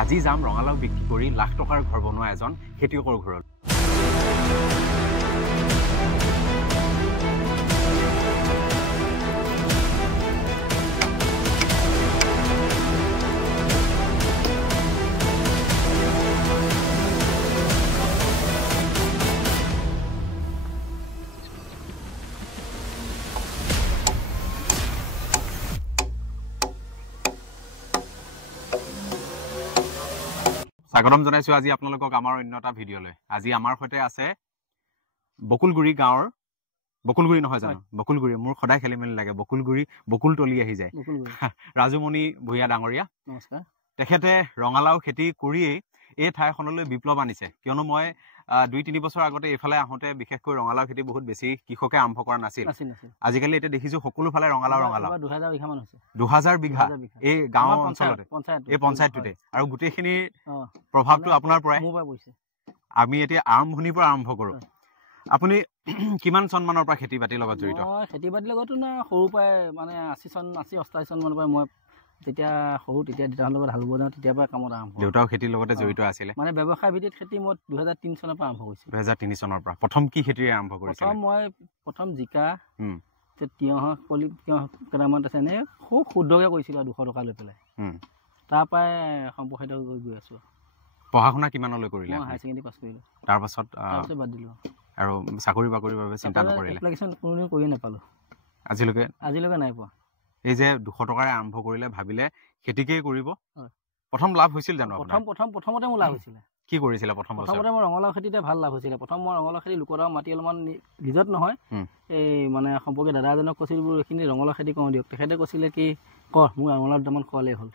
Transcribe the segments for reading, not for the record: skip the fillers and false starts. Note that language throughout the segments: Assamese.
আজি যাম ৰঙালাও বিক্ৰী কৰি লাখ টকাৰ ঘৰ বনোৱা এজন খেতিয়কৰ ঘৰত। স্বাগতম জনাইছো আজি আপোনালোকক আমাৰ অন্য এটা ভিডিঅ'লৈ। আজি আমাৰ সৈতে আছে বকুলগুৰি গাঁৱৰ, বকুলগুৰি নহয় জানো, বকুলগুৰি, মোৰ সদায় খেলি মেলি লাগে, বকুলগুৰি বকুলতলি আহি যায়। ৰাজুমণি ভূঞা ডাঙৰীয়া, নমস্কাৰ। তেখেতে ৰঙালাও খেতি কৰিয়েই এই ঠাইখনলৈ বিপ্লৱ আনিছে। কিয়নো মই 2-3 বছৰ আগতে এইফালে আহোঁতে বিশেষকৈ ৰঙালাও খেতি বহুত বেছি কৃষকে আৰম্ভ কৰা নাছিল। আজিকালি এতিয়া দেখিছো সকলোফালে ৰঙালাও 2000 বিঘা মান হৈছে। 2000 বিঘা এই গাঁও অঞ্চলতে, এই পঞ্চায়তটোতে, আৰু গোটেইখিনিৰ প্ৰভাৱটো আপোনাৰ পৰাই পৰিছে। আমি এতিয়া আৰম্ভণিৰ পৰা আৰম্ভ কৰো। আপুনি কিমান চন মানৰ পৰা খেতি বাতিৰ লগত জড়িত? খেতি বাতিৰ লগতো না সৰুৰ পৰাই, মানে 80-88 চন মানৰ পৰা মই যেতিয়া সৰু, তেতিয়া দেউতাহঁতৰ লগত হাল বোৱা যাওঁ, তেতিয়াৰ পৰা কামত আৰম্ভ। দেউতাও খেতিৰ লগতে জড়িত আছিলে? মানে ব্যৱসায় ভিত্তিত খেতি মই 2003 চনৰ পৰা আৰম্ভ কৰিছোঁ। 2003 চনৰ পৰা প্ৰথম কি খেতিৰে আৰম্ভ কৰিছিলে? প্ৰথম জিকা, তিয়ঁহ কেইটামান আছে, এনে খুব শুদ্ধকৈ কৰিছিলোঁ, 200 টকা লৈ পেলাই। তাৰ পৰাই সম্প্ৰসাৰিত গৈ আছোঁ। পঢ়া শুনা কিমানলৈ কৰিলে? মই হাই ছেকেণ্ডেৰী পাছ কৰিলোঁ। তাৰপাছত বাদ দিলোঁ। আৰু চাকৰি বাকৰিৰ বাবে চিন্তা নকৰিলে? এপ্লিকেশ্যন কোনোদিন কৰিয়ে নাপালোঁ আজিলৈকে নাই পোৱা। এই যে 200 টকাৰে আৰম্ভ কৰিলে, ভাবিলে খেতিকেই কৰিব, প্ৰথম লাভ হৈছিল জানো? প্ৰথমতে মোৰ লাভ হৈছিলে। কি কৰিছিলে প্ৰথমতে? মোৰ ৰঙালাও খেতিতে ভাল লাভ হৈছিলে। প্ৰথম মই ৰঙালাও খেতি লোকৰ মাটি অলপমান লিজত নহয়, এই মানে সম্পৰ্কে দাদা এজনক কৈছিল, এইখিনি ৰঙালাও খেতি কৰোঁ দিয়ক। তেখেতে কৈছিলে কি, মোৰ ৰঙালাও দুটামান খোৱালেই হ'ল।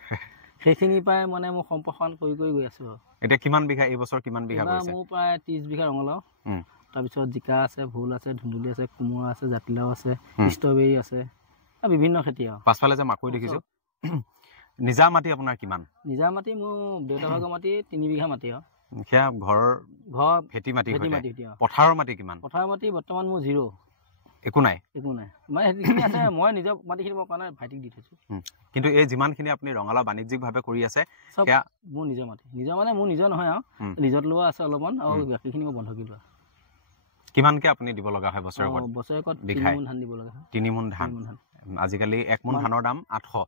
সেইখিনিৰ পৰাই মানে মোৰ সম্প্ৰসাৰণ কৰি গৈ আছোঁ। এতিয়া কিমান বিঘা, এইবছৰ কিমান বিঘা কৰিছে? মোৰ প্ৰায় 30 বিঘা ৰঙালাও, তাৰপিছত জিকা আছে, ভোল আছে, ধুন্দুলি আছে, কোমোৰা আছে, জাতিলাও আছে, ষ্ট্ৰবেৰী আছে, বিভিন্ন খেতি। আৰু পাছফালে যে মাকৈ দেখিছো, নিজা মাটি আপোনাৰ কিমান? নিজা মাটি মোৰ দেউতা ভাগৰ মাটি 3 বিঘা মাটি। আৰু সেয়া ঘৰ খেতি মাটি। পথাৰৰ মাটি কিমান? পথাৰৰ মাটি বৰ্তমান মোৰ 0, একো নাই। মানে সেইখিনি আছে, মই নিজৰ মাটিখিনি মই কাৰণে ভাইটিক দি থৈছোঁ। কিন্তু এই যিমানখিনি আপুনি ৰঙালাও বাণিজ্যিকভাৱে কৰি আছে, সেয়া মোৰ নিজৰ মাটি। মানে মোৰ নিজৰ নহয়, আৰু লিজত লোৱা আছে অলপমান, আৰু বাকীখিনি মই বন্ধকি লোৱা। কিমানকে আপুনি দিব লগা হয় বছৰেকত? 3 মোন ধান দিব লগা হয়। 3 মোন ধান। আজিকালি 1 মোন ধানৰ দাম 800,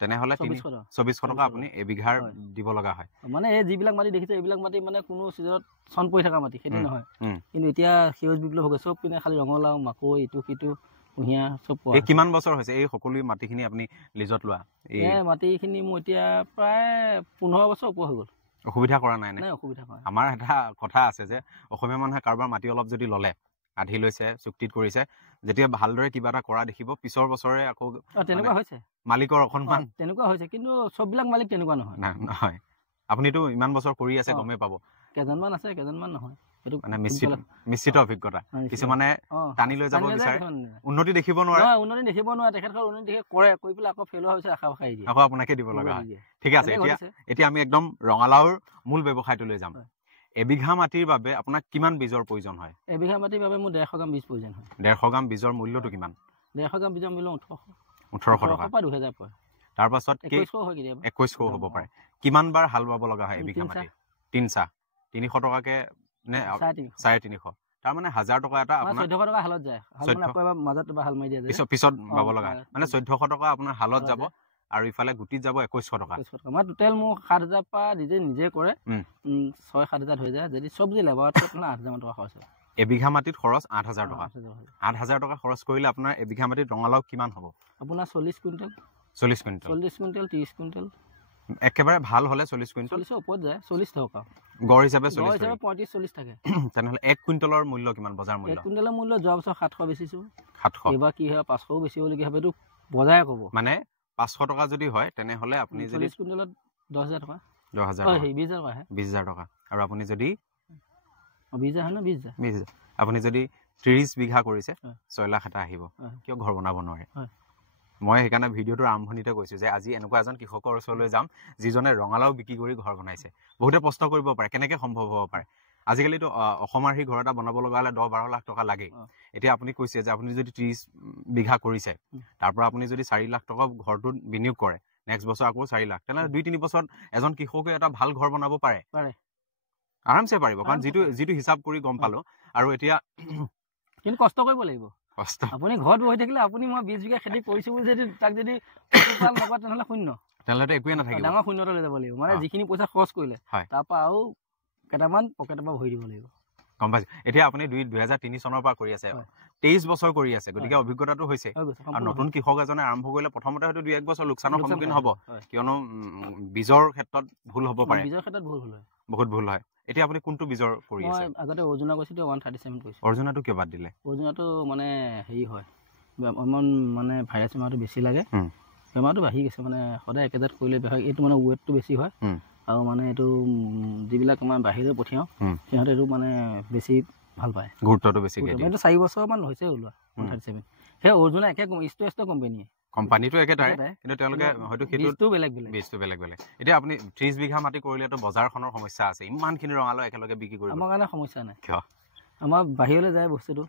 তেনেহ'লে 2400 টকা আপুনি এবিঘাৰ দিব লগা হয়। মানে এই যিবিলাক মাটি দেখিছে, এইবিলাক মাটি মানে কোনো চিজনত চন পৰি থকা মাটি, সেইটো নহয়। কিন্তু এতিয়া সেউজ বিপ্লৱ হৈ গ'ল, চব পিনে খালি ৰঙালাও, মাকৈ, ইটো সিটো, কুঁহিয়াৰ চব পোৱা। এই কিমান বছৰ হৈছে এই সকলো মাটিখিনি আপুনি লিজত লোৱা? এই মাটিখিনি মোৰ এতিয়া প্ৰায় 15 বছৰ ওপৰ হৈ গ'ল। অসুবিধা কৰা নাই? অসুবিধা কৰা নাই। আমাৰ এটা কথা আছে যে, অসমীয়া মানুহে কাৰোবাৰ মাটি অলপ যদি ল'লে, আধি লৈছে, চুক্তিত কৰিছে, যেতিয়া ভালদৰে কিবা এটা কৰা দেখিব, পিছৰ বছৰে আকৌ তেনেকুৱা হৈছে, মালিকৰ অকণমান তেনেকুৱা হৈছে। কিন্তু চববিলাক মালিক তেনেকুৱা নহয়। আপুনিতো ইমান বছৰ কৰি আছে, গমেই পাব। কেইজনমান আছে, কেইজনমান নহয়। মানে মিশ্ৰিত অভিজ্ঞতা। কিছুমানে টানি লৈ যাব বিচাৰে, উন্নতি দেখিব নোৱাৰে। তেখেতসকল উন্নতি দেখি কৰি পেলাই আকৌ ফেইল হোৱা হৈছে, আশা খাই দিয়ে, আকৌ আপোনাকে দিব লগা হয়। ঠিক আছে, এতিয়া আমি একদম ৰঙালাওৰ মূল ব্যৱসায়টো লৈ যাম। এবিঘা মাটিৰ বাবে আপোনাক কিমান বীজৰ প্ৰয়োজন হয়? এবিঘা মাটিৰ বাবে মোৰ 150 গ্ৰাম বীজ প্ৰয়োজন হয়। 150 গ্ৰাম বীজৰ মূল্যটো কিমান? 150 গ্ৰাম বীজৰ মূল্য 1800 টকা পৰা 2000 পৰে। তাৰপাছত 2100 হ'ব পাৰে। কিমান বাৰ হাল বাব লগা হয় এবিঘা মাটি? 3 চাহ। 300 টকাকে নে 350? তাৰমানে 1000 টকা এটা আপোনাৰ 1400 টকা হালত যায়। মাজত হাল মাৰি দিয়া যায়, পিছত বাব লগা হয়। মানে 1400 টকা আপোনাৰ হালত যাব, আৰু ইফালে গুটিত যাব 2100 টকা। মানে টোটেল মোৰ 7000 পৰা নিজে কৰে 6-7 হাজাৰ হৈ যায়। যদি চব্জি লেবাৰত 8000 মান টকা খৰচ হয়। এবিঘা মাটিত খৰচ 8000 টকা। 8000 টকা খৰচ কৰিলে আপোনাৰ এবিঘা মাটিত ৰঙালাও কিমান হ'ব? আপোনাৰ 40 কুইণ্টেল। 40 quintal, 30 quintal. একেবাৰে ভাল হ'লে 40 কুইণ্টেল, 40ৰ ওপৰত যায়। 40 টকা গড় হিচাপে 35-40 থাকে। তেনেহ'লে 1 কুইণ্টেলৰ মূল্য কিমান? বজাৰ মূল্য 1 কুইণ্টেলৰ মূল্য যোৱা বছৰ 700 বেচিছোঁ। 700? এইবাৰ কি হয়, 500 বেছি হ'লগীয়া হবে, এইটো বজাৰে ক'ব। মানে 500 টকা যদি হয়, তেনেহ'লে আপুনি যদি 40 কুইণ্টেলত 10000 টকা, 10000 টকা, 20000 টকা, 20000 টকা। আৰু আপুনি যদি 20000 আপুনি যদি 30 বিঘা কৰিছে, 6 লাখ এটা আহিব। কিয় ঘৰ বনাব নোৱাৰে? মই সেইকাৰণে ভিডিঅ'টোৰ আৰম্ভণিতে কৈছোঁ যে আজি এনেকুৱা এজন কৃষকৰ ওচৰলৈ যাম, যিজনে ৰঙালাও বিক্ৰী কৰি ঘৰ বনাইছে। বহুতে প্ৰশ্ন কৰিব পাৰে, কেনেকৈ সম্ভৱ হ'ব পাৰে? আজিকালিতো অসমৰ ঘৰ এটা বনাব লগা হ'লে 10-12 লাখ টকা লাগেই। এতিয়া আপুনি কৈছে যে আপুনি যদি 30 বিঘা কৰিছে, তাৰ পৰা আপুনি যদি 4 লাখ টকা ঘৰটোত বিনিয়োগ কৰে, নেক্সট বছৰ আকৌ 4 লাখ, তেনেহ'লে 2-3 বছৰত এজন কৃষকে এটা ভাল ঘৰ বনাব পাৰে আৰামছে পাৰিব, কাৰণ যিটো হিচাপ কৰি গম পালো। আৰু এতিয়া কিন্তু কষ্ট কৰিব লাগিব। আপুনি ঘৰত বহি থাকিলে আপুনি মই 20 বিঘা খেতি কৰিছো বুলি যদি তাক যদি প্ৰতিপাল নকৰে তেনেহ'লে শূন্য, তেনেহ'লে একোৱে নাথাকিব, ডাঙৰ শূন্যতা লৈ যাব লাগিব। মানে যিখিনি পইচা খৰচ কৰিলে তাৰ পৰা আৰু কেইটামান পকেটৰ পৰা ভৰি দিব লাগিব। গম পাইছে? এতিয়া আপুনি 2003 চনৰ পৰা কৰি আছে, 23 বছৰ কৰি আছে, গতিকে অভিজ্ঞতাটো হৈছে। আৰু নতুন কৃষক এজনে আৰম্ভ কৰিলে প্ৰথমতে হয়তো 2-1 বছৰ লোকচানৰ সন্মুখীন হ'ব, কিয়নো বীজৰ ক্ষেত্ৰত ভুল হ'ব পাৰে, বীজৰ ক্ষেত্ৰত ভুল হয়, বহুত ভুল হয়। এতিয়া আপুনি কোনটো বীজৰ কৰি আছে? মই আগতে অৰ্জুনা কৈছিলো 137 কৈছো। অৰ্জুনাটো কিয় বাদ দিলে? অৰ্জুনাটো মানে হেৰি হয়, অকণমান মানে ভাইৰাছ বেমাৰটো বেছি লাগে, বেমাৰটো বাঢ়ি গৈছে, মানে সদায় একেজাত কৰিলে বেয়া হয়। এইটো মানে ৱেটটো বেছি হয়, আৰু মানে এইটো যিবিলাক আমাৰ বাহিৰলৈ পঠিয়াওঁ সিহঁতে এইটো মানে বেছি ভাল পায়, গুৰুত্বটো বেছিকৈ দিয়ে। এইটো 4 বছৰমান হৈছে ওলোৱা 137। সেই অৰ্জুনা একে ইষ্ট কোম্পানীটো একেটাই, কিন্তু তেওঁলোকে হয়তো সেইটো বীজটো বেলেগ বেলেগ। এতিয়া আপুনি 30 বিঘা মাটি কৰিলেতো বজাৰখনৰ সমস্যা আছে, ইমানখিনি ৰঙালাও একেলগে বিক্ৰী কৰিব। আমাৰ কাৰণে সমস্যা নাই, কিয়? আমাৰ বাহিৰলৈ যায় বস্তুটো,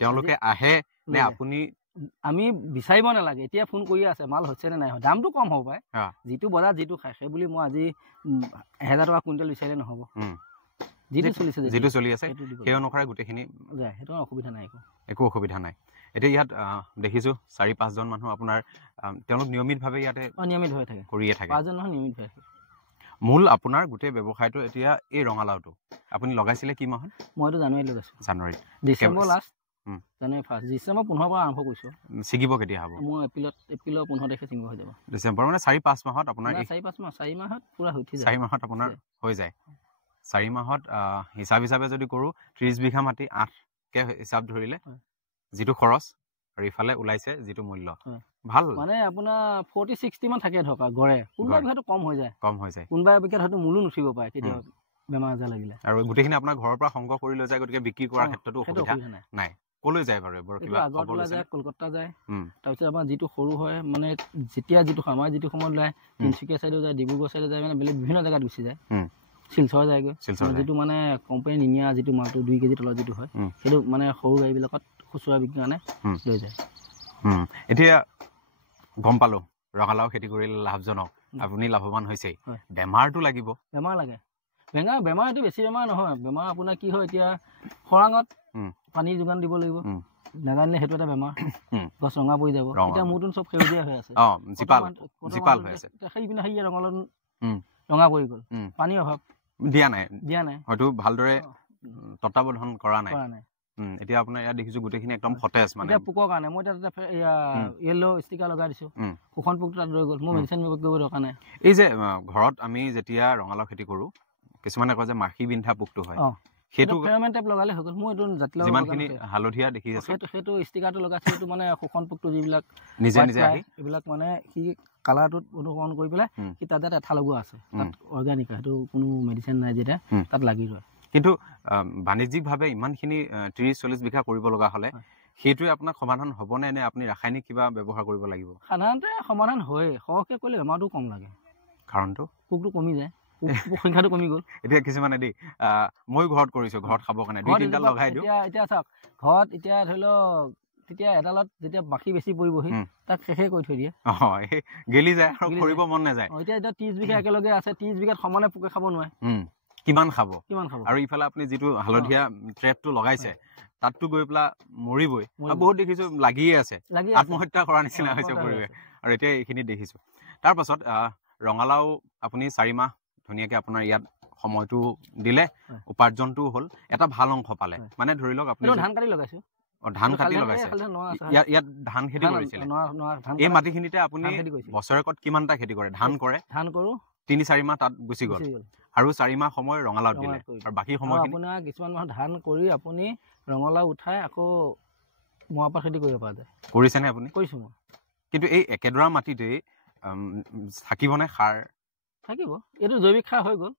তেওঁলোকে আহে নে আপুনি? আমি বিচাৰিব নালাগে, এতিয়া ফোন কৰি আছে মাল হৈছে নে নাই, দামটো কম হ'ব পাৰে, যিটো বজাৰত যিটো খায় সেই বুলি মই আজি 1000 টকা কুইণ্টেল বিচাৰিলে নহ'ব। যিটো চলি আছে সেই অনুসাৰে গোটেইখিনি যায়, সেইটো অসুবিধা নাই, একো অসুবিধা নাই। এতিয়া ইয়াত দেখিছো 4-5 জন মানুহ আপোনাৰ, তেওঁলোক নিয়মিতভাৱে ইয়াতে নিয়মিতভাৱে থাকে, কৰিয়ে থাকে। 5 জন মানুহ নিয়মিতভাৱে থাকে। মূল আপোনাৰ গোটেই ব্যৱসায়টো এতিয়া এই ৰঙালাওটো আপুনি লগাইছিলে কি মাহত? মইতো জানুৱাৰীত লগাইছো। জানুৱাৰীত, ডিচেম্বৰ লাষ্ট, জানুৱাৰী ফাৰ্ষ্ট, ডিচেম্বৰ 15 পৰা আৰম্ভ কৰিছো। ছিগিব কেতিয়া হ'ব? মই এপ্ৰিলৰ 15 তাৰিখে ছিগিব হৈ যাব। ডিচেম্বৰ মানে 4-5 মাহত আপোনাৰ 4 মাহত পুৰা উঠি যায়, 4 মাহত আপোনাৰ হৈ যায়। 4 মাহত হিচাপে যদি কৰোঁ 30 বিঘা মাটি 8কে হিচাপ ধৰিলে যিটো খৰচ আৰু ইফালে ওলাইছে যিটো মূল্য, ভাল মানে আপোনাৰ 40-60 মান থাকে ধৰক গড়ে। কোনোবা বিঘাটো কম হৈ যায়, কোনোবা বিঘাত হয়তো মূলো নুঠিব পাৰে কেতিয়াবা বেমাৰ আজাৰ লাগিলে। আৰু গোটেইখিনি আপোনাৰ ঘৰৰ পৰা সংগ্ৰহ কৰি লৈ যায়, গতিকে বিক্ৰী কৰাৰ ক্ষেত্ৰতো অসুবিধা নাই। কলৈ যায় বাৰু এইবোৰ? কিবা আগৰতলা যায়, কলকাতা যায়, তাৰপিছত আমাৰ যিটো সৰু হয় মানে যেতিয়া যিটো আমাৰ যিটো সময়ত ওলায় তিনিচুকীয়া চাইডেও যায়, ডিব্ৰুগড় চাইডে যায়, মানে বেলেগ বিভিন্ন জেগাত গুচি যায়। শিলচৰ যায়গৈ, যিটো মানে কোম্পানী নিনিয়া যিটো মালটো 2 কেজি তলত যিটো হয় সেইটো মানে সৰু গাড়ীবিলাকত খুচুৰা বিক্ৰী কাৰণে লৈ যায়। এতিয়া গম পালো ৰঙালাও খেতি কৰিলে লাভজনক, আপুনি লাভৱান হৈছে। বেমাৰটো লাগিব, বেমাৰ লাগে। বেমাৰ এইটো বেছি বেমাৰ নহয়, বেমাৰ আপোনাৰ কি হয় এতিয়া খৰাঙত পানী যোগান দিব লাগিব, নাজানিলে সেইটো এটা বেমাৰ, গছ ৰঙা পৰি যাব। এতিয়া মোৰতো চব সেউজীয়া হৈ আছে, জীপাল হৈ আছে, সেইপিনে সেই ৰঙালাও ৰঙা পৰি গ'ল, পানীৰ অভাৱ, দিয়া নাই, হয়তো ভালদৰে তত্বাৱধান কৰা নাই। এতিয়া আপোনাৰ ইয়াত দেখিছো গোটেইখিনি একদম সতেজ, মানে পোকৰ কাৰণে মই তাতে য়েল্লো ষ্টিকাৰ লগাই দিছো, শোষণ পোকটো তাত ৰৈ গ'ল, মই মেডিচিন কৰিব দৰকাৰ নাই। এই যে ঘৰত আমি যেতিয়া ৰঙালাও খেতি কৰো কিছুমানে কয় যে মাখি বিন্ধা পোকটো হয়, সেইটো ফেৰমেন টাইপ লগালে হৈ গ'ল। মই এইটো জাতিলাও যিমানখিনি হালধীয়া দেখি আছে সেইটো ষ্টিকাৰটো লগাইছে, সেইটো মানে শোষণ পোকটো যিবিলাক নিজে আহি এইবিলাক মানে সি কালাৰটোত অনুকৰণ কৰি পেলাই সি তাত এঠা লগোৱা আছে, তাত অৰ্গেনিক, সেইটো কোনো মেডিচিন নাই যেতিয়া তাত লাগি ৰয়। কিন্তু বাণিজ্যিকভাৱে ইমানখিনি 30-40 বিঘা কৰিব লগা হ'লে সেইটোৱে আপোনাক সমাধান হ'বনে নে আপুনি ৰাসায়নিক কিবা ব্যৱহাৰ কৰিব লাগিব? সাধাৰণতে সমাধান হয়, সৰহকৈ কৰিলে বেমাৰটো কম লাগে, কাৰণটো পোকটো কমি যায়, সংখ্যাটো কমি গ'ল। এতিয়া কিছুমানে দেই ময়ো ঘৰত কৰিছো, ঘৰত খাবৰ কাৰণে 2-3 লগাই দিওঁ। এতিয়া চাওক ঘৰত এতিয়া ধৰি লওক তেতিয়া এডালত যেতিয়া বাকী বেছি পৰিবহি তাক শেষে কৰি থৈ দিয়ে, গেলি যায় আৰু কৰিব মন নাযায়। এতিয়া 30 বিঘা একেলগে আছে, 30 বিঘাত সমানে পোকে খাব নোৱাৰে, কিমান খাব। আৰু ইফালে আপুনি যিটো হালধীয়া ট্ৰেপটো লগাইছে তাততো গৈ পেলাই মৰিবই, বহুত দেখিছো লাগিয়ে আছে, আত্মহত্যা কৰাৰ নিচিনা হৈছে পৰিৱেশ। আৰু এতিয়া এইখিনি দেখিছো। তাৰ পাছত ৰঙালাও আপুনি 4 মাহ ধুনীয়াকে আপোনাৰ ইয়াত সময়টো দিলে, উপাৰ্জনটোও হ'ল, এটা ভাল অংশ পালে। মানে ধৰি লওক আপুনি ধান কাটি লগাইছে, ধান কাটি লগাইছে, ইয়াত ধান খেতি কৰিছিলে। এই মাটিখিনিতে আপুনি বছৰেকত কিমানটা খেতি কৰে? ধান কৰে, ধান কৰো, 3-4 মাহ তাত গুচি গ'ল, আৰু 4 মাহ সময় ৰঙালাও দিলে, আৰু বাকী সময় আপোনাৰ কিছুমান মাহ ধান কৰি আপুনি ৰঙালাও উঠাই আকৌ মৰাপাট খেতি কৰিব পৰা যায়। কৰিছেনে আপুনি? কৰিছো মই। কিন্তু এই একেডৰা মাটিতে থাকিবনে সাৰ? থাকিব, এইটো জৈৱিক সাৰ হৈ গ'ল।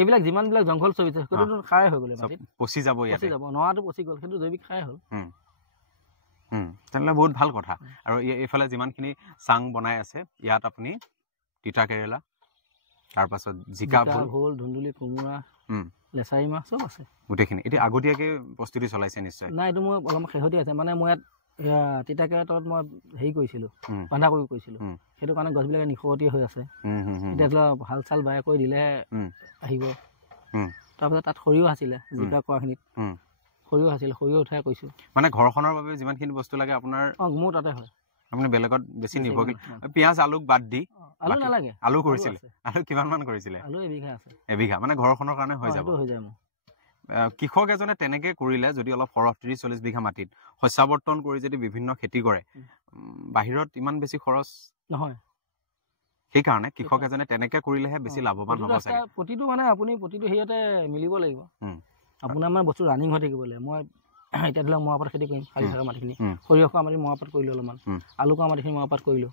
এইবিলাক যিমানবিলাক জংঘল চবিছে সেইটোতো সাৰে হৈ গ'ল, পচি যাব, পচি যাব, নৰাটো পচি গ'ল, সেইটো জৈৱিক সাৰে হ'ল। তেনেহ'লে বহুত ভাল কথা। আৰু এইফালে যিমানখিনি চাং বনাই আছে ইয়াত আপুনি তিতা কেৰেলা, তাৰপাছত জিকা, ভোল, ধুন্দুলি, কোমোৰা, লেচাৰী মাহ চব আছে গোটেইখিনি। এতিয়া আগতীয়াকৈ প্ৰস্তুতি চলাইছে নিশ্চয়? নাই, এইটো মোৰ অলপ শেহতীয়া আছে, মানে মই ইয়াত এয়া তিতাকেৰেলাত মই হেৰি কৰিছিলোঁ, বন্ধাকবি কৰিছিলোঁ। সেইটো কাৰণে গছবিলাকে নিশকতীয়া হৈ আছে। এতিয়া ধৰি লওক হাল চাল বাই কৰি দিলেহে আহিব। তাৰপিছত তাত সৰিয়হ আছিলে, জিকা কৰাখিনিত সৰিয়হ আছিলে, সৰিয়হ উঠাই কৰিছোঁ। মানে ঘৰখনৰ বাবে যিমানখিনি বস্তু লাগে আপোনাৰ মোৰ তাতে হয়। আপুনি বেলেগত বেছি নিৰ্ভৰশীল। পিঁয়াজ আলুক বাদ দি আলু নালাগে, আলু কৰিছিলে। আলু কিমান মান কৰিছিলে? আলু এবিঘা আছে। এবিঘা মানে ঘৰখনৰ কাৰণে হৈ যাব। কৃষক এজনে তেনেকে কৰিলে যদি অলপ সৰহ 30-40 বিঘা মাটিত শস্যাৱৰ্তন কৰি যদি বিভিন্ন খেতি কৰে, বাহিৰত ইমান বেছি খৰচ নহয়। সেইকাৰণে কৃষক এজনে তেনেকে কৰিলেহে বেছি লাভৱান হ'ব চাগে। প্ৰতিটো মানে আপুনি প্ৰতিটো হেৰিয়তে মিলিব লাগিব। আপোনাৰ মানে বস্তু ৰানিং হৈ থাকিব লাগিব। মই এতিয়া ধৰি লওক মৰাপাট খেতি কৰিম, খালি থকা মাটিখিনি সৰিয়হ কৰা মাটি মৰাপাট কৰিলোঁ, অলপমান আলু কৰা মাটিখিনি মৰাপাট কৰিলোঁ,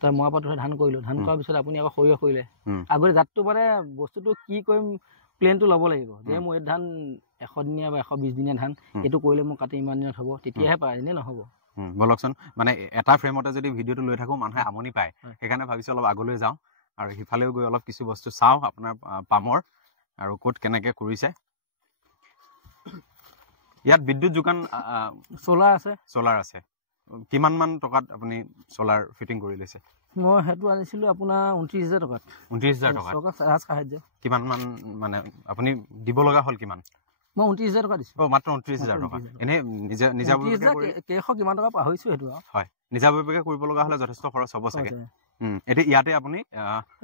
তাৰ মৰাপাট ধান কৰিলোঁ। ধান কৰাৰ পিছত আপুনি আকৌ সৰিয়হ কৰিলে, আগতে জাতটো মানে বস্তুটো কি কৰিম প্লেনটো ল'ব লাগিব যে মোৰ এই ধান 100 দিনীয়া বা 120 দিনীয়া ধান, এইটো কৰিলে মোৰ কাটি ইমান দিনত হ'ব, তেতিয়াহে পাৰে, এনেই নহ'ব। বলকচোন, মানে এটা ফ্ৰেমতে যদি ভিডিঅ'টো লৈ থাকোঁ মানুহে আমনি পায়। সেইকাৰণে ভাবিছোঁ অলপ আগলৈ যাওঁ আৰু সিফালেও গৈ অলপ কিছু বস্তু চাওঁ আপোনাৰ পামৰ আৰু ক'ত কেনেকৈ কৰিছে। ইয়াত বিদ্যুৎ যোগান চ'লাৰ আছে। চ'লাৰ আছে। কিমান মান টকাত আপুনি চ'লাৰ ফিটিং কৰি লৈছে? মই সেইটো আনিছিলোঁ আপোনাৰ 29,000 টকাত। 29,000 টকাত? ৰাজ সাহায্য। কিমান মান মানে আপুনি দিব লগা হ'ল কিমান? মই 29,000 টকা দিছোঁ। মাত্ৰ 29,000 টকা। এনেই নিজাববীয়াকৈ কেইশ কিমান টকা পাহৰিছোঁ সেইটো আৰু। হয়, নিজাববীয়াকৈ কৰিব লগা হ'লে যথেষ্ট খৰচ হ'ব চাগে। এতিয়া ইয়াতে আপুনি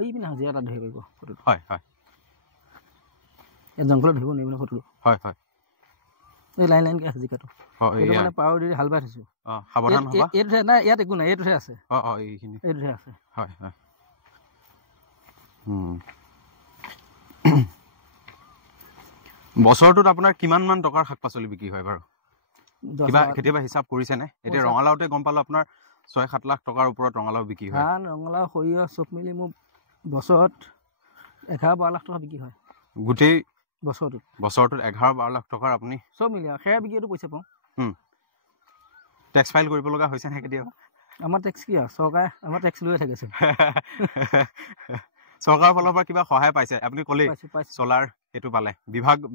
এইপিনে হাজিৰা এটা ধৰিব পাৰিব ফটোটো। হয় হয়, ইয়াত জংঘলত ধৰিব নোৱাৰিব ফটোটো। হয় হয়, এই লাইন লাইনকৈ আছে জিকাটো। এইটো মানে পাৱাৰ দি হাল বাই থৈছোঁ। সাৱধান হ'বা। এইটোহে নাই, ইয়াত একো নাই, এইটোহে আছে। এইখিনি এইটোহে আছে। হয় হয়। বছৰটোত আপোনাৰ কিমান মান টকাৰ শাক পাচলি বিক্ৰী হয় বাৰু? কেতিয়াবা হিচাপ কৰিছেনে? এতিয়া ৰঙালাওতে গম পালোঁ আপোনাৰ 6-7 লাখ টকাৰ ওপৰত ৰঙালাও বিক্ৰী হয়। ধান, ৰঙালাও, সৰিয়হ চব মিলি মোৰ বছৰত 11-12 লাখ টকা বিক্ৰী হয়। গোটেই বছৰটোত 11-12 লাখ টকাৰ আপুনি চব মিলি আৰু সেয়া বিক্ৰীটো পইচা পাওঁ। টেক্স ফাইল কৰিব লগা হৈছে নে কেতিয়াবা? আমাৰ টেক্স কি আৰু চৰকাৰে আমাৰ টেক্স লৈয়ে থাকে। চৰকাৰৰ ফালৰ পৰা কিবা সহায় পাইছে? আপুনি ক'লেই চলাৰ সেইটো পালে,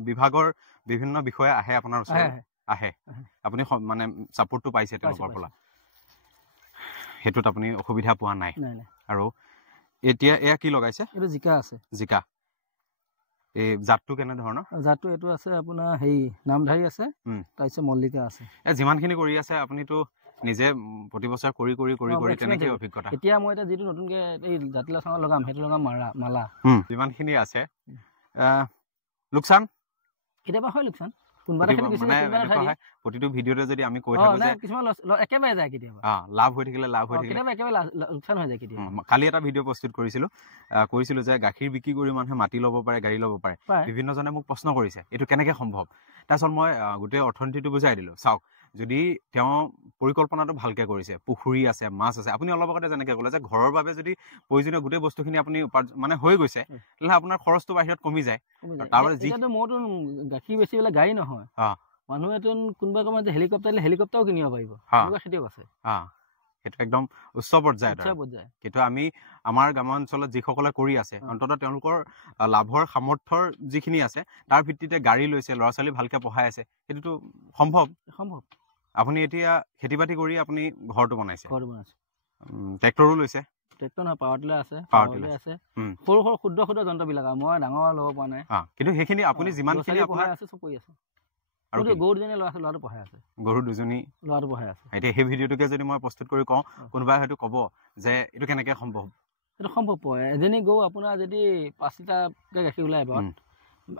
বিভাগৰ বিভিন্ন বিষয়ে আহে আপোনাৰ ওচৰত? আহে। আপুনি মানে ছাপোৰ্টটো পাইছে তেওঁলোকৰ পৰা? সেইটোত আপুনি অসুবিধা পোৱা নাই? আৰু এতিয়া এয়া কি লগাইছে? এইটো জিকা আছে। জিকা। এই জাতটো কেনেধৰণৰ? জাতটো এইটো আছে আপোনাৰ হেৰি নামধাৰী আছে, তাৰপিছত মল্লিকা আছে। যিমানখিনি কৰি আছে আপুনিতো নিজে প্ৰতি বছৰ কৰি তেনেকৈ অভিজ্ঞতা? এতিয়া মই এতিয়া যিটো নতুনকৈ এই জাতিলাও চাঙত লগাম সেইটো লগাম মালা। যিমানখিনি আছে লোকচান? কেতিয়াবা হয় লোকচান। প্ৰতিটো ভিডিঅ'তে যদি আমি কৈ থাকোঁ যে কিছুমান একেবাৰে যায়, কেতিয়াবা লাভ হৈ থাকিলে কেতিয়াবা একেবাৰে লোকচান হৈ যায়। কেতিয়াবা কালি এটা ভিডিঅ' প্ৰস্তুত কৰিছিলোঁ যে গাখীৰ বিক্ৰী কৰি মানুহে মাটি ল'ব পাৰে, গাড়ী ল'ব পাৰে। বিভিন্নজনে মোক প্ৰশ্ন কৰিছে এইটো কেনেকৈ সম্ভৱ। তাৰপিছত মই গোটেই অৰ্থনীতিটো বুজাই দিলোঁ। চাওক, যদি তেওঁ পৰিকল্পনাটো ভালকৈ কৰিছে, পুখুৰী আছে, মাছ আছে, আপুনি অলপ আগতে যেনেকৈ ক'লে যে ঘৰৰ বাবে যদি প্ৰয়োজনীয় গোটেই বস্তুখিনি আপুনি মানে হৈ গৈছে, তেতিয়াহ'লে আপোনাৰ খৰচটো বাহিৰত কমি যায়। মইতো গাখীৰ বেছি পেলাই গাড়ী নহয়, মানুহেতো কোনোবা সময়ত হেলিকপ্টাৰো কিনিব পাৰিব। খেতিয়ক আছে, সেইটো একদম উচ্চ পৰ্যায়ত। কিন্তু আমি আমাৰ গ্ৰামাঞ্চলত যিসকলে কৰি আছে, অন্ততঃ তেওঁলোকৰ লাভৰ সামৰ্থ্যৰ যিখিনি আছে তাৰ ভিত্তিতে গাড়ী লৈছে, ল'ৰা ছোৱালী ভালকে পঢ়াই আছে, সেইটোতো সম্ভৱ। আপুনি এতিয়া খেতি বাতি কৰি আপুনি ঘৰটো বনাইছে, ট্ৰেক্টৰো লৈছে? ট্ৰেক্টৰ নহয়, পাৱাৰ টিলাৰ আছে, সৰু সৰু ক্ষুদ্ৰ ক্ষুদ্ৰ যন্ত্ৰবিলাক। মই ডাঙৰ ল'ব পৰা নাই, কিন্তু সেইখিনি আপুনি যিমানখিনি পঢ়াই আছে চব কৰি আছে। আৰু গৰু দুজনী ল'ৰাটো পঢ়াই আছে। গৰু দুজনী ল'ৰাটো পঢ়াই আছে। এতিয়া সেই ভিডিঅ'টোকে যদি মই প্ৰস্তুত কৰি কওঁ, কোনোবাই হয়তো ক'ব যে এইটো কেনেকে সম্ভৱ। এইটো সম্ভৱ। এজনী গৰু আপোনাৰ যদি 5 লিটাৰকৈ গাখীৰ ওলাই, এবাৰত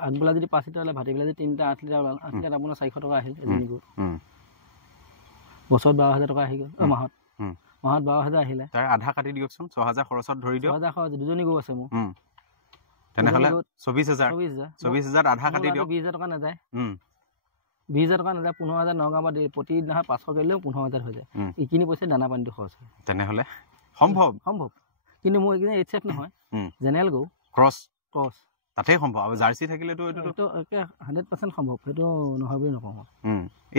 আগবেলা যদি 5 লিটাৰ ওলাই, ভাটিবেলা যদি 3টা 8 লিটাৰ ওলাল, 8 লিটাৰত আপোনাৰ 400 টকা আহিল এজনী গৰু। বছৰত 12,000 টকা আহি গ'ল। মাহত 12,000 আহিলে। তাৰ আধা কাটি দিয়কচোন, 6,000 খৰচত ধৰি দিয়ক। 6,000 খৰচ, দুজনী গৰু আছে মোৰ। তেনেহ'লে 24,000 আধা কাটি দিয়ক। 20,000 টকা নাযায়। 20,000 টকা নাযায়। 15,000 নগাঁও পৰা প্ৰতিদিনা 500 কৰিলেও 15,000 হৈ যায়। এইখিনি পইচা দানা পানীটো খৰচ হয়। তেনেহ'লে সম্ভৱ। কিন্তু মোৰ এইখিনি এইচ এফ নহয়, জেনেৰেল গৰু, ক্ৰছ তাতেই সম্ভৱ। আৰু জাৰ্চি থাকিলেতো এইটো 100% সম্ভৱ। সেইটো নহয় বুলি নকওঁ।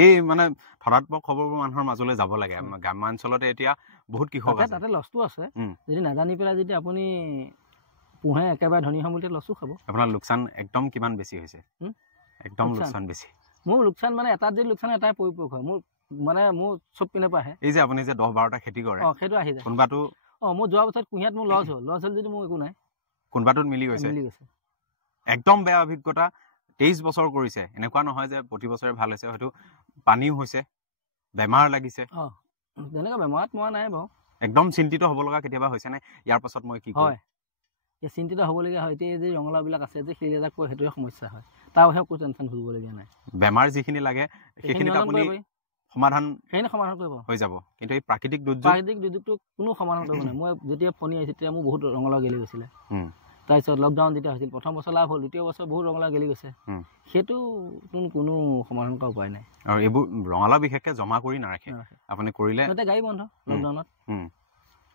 এই মানে ধনাত্মক খবৰবোৰ মানুহৰ মাজলৈ যাব লাগে। আমাৰ গ্ৰামাঞ্চলতে এতিয়া বহুত কৃষক আছে, তাতে লছটো আছে। যদি নাজানি পেলাই যদি আপুনি পোহে একেবাৰে ধনী হ'ম বুলি লছো খাব। আপোনাৰ লোকচান একদম কিমান বেছি হৈছে? একদম লোকচান বেছি। মোৰ লোকচান মানে এটাত যদি লোকচান এটাই পৰিপূৰক হয়। মোৰ মানে মোৰ চব পিনে পৰা আহে এই যে আপুনি যে 10-12টা খেতি কৰে সেইটো আহি যায় কোনবাটো মোৰ যোৱা বছৰত কুঁহিয়াত মোৰ লছ হ'ল যদি মোৰ একো নাই কোনবাটোত মিলি গৈছে একদম বেয়া অভিজ্ঞতা 23 বছৰ কৰিছে এনেকুৱা নহয় যে প্ৰতি বছৰে ভাল হৈছে হয়তো পানীও হৈছে বেমাৰ লাগিছে তেনেকুৱা বেমাৰত মই নাই বাৰু একদম চিন্তিত হ'ব লগা কেতিয়াবা হৈছে নে ইয়াৰ পাছত মই কি কৰিম এই চিন্তিত হ'বলগীয়া হয় এতিয়া যে ৰঙালাওবিলাক আছে যে সেইবিলাক কৈ সেইটোৱে সমস্যা হয় তাৰ বাহিৰে একো টেনশ্যন কৰিবলগীয়া নাই বেমাৰ যিখিনি লাগে সেইখিনি আপুনি সমাধান কৰিব হৈ যাব কিন্তু এই প্ৰাকৃতিক দুৰ্যোগটো কোনো সমাধান কৰিব নাই মই যেতিয়া ফণী আহিছিল তেতিয়া মোৰ বহুত ৰঙালাও গেলি গৈছিলে তাৰপিছত লকডাউন যেতিয়া হৈছিল প্ৰথম বছৰ লাভ হ'ল দ্বিতীয় বছৰ বহুত ৰঙালাও গেলি গৈছে সেইটো কোনো সমাধান কৰা উপায় নাই আৰু এইবোৰ ৰঙালাও বিশেষকৈ জমা কৰি নাৰাখে আপুনি কৰিলে গাড়ী বন্ধ লকডাউনত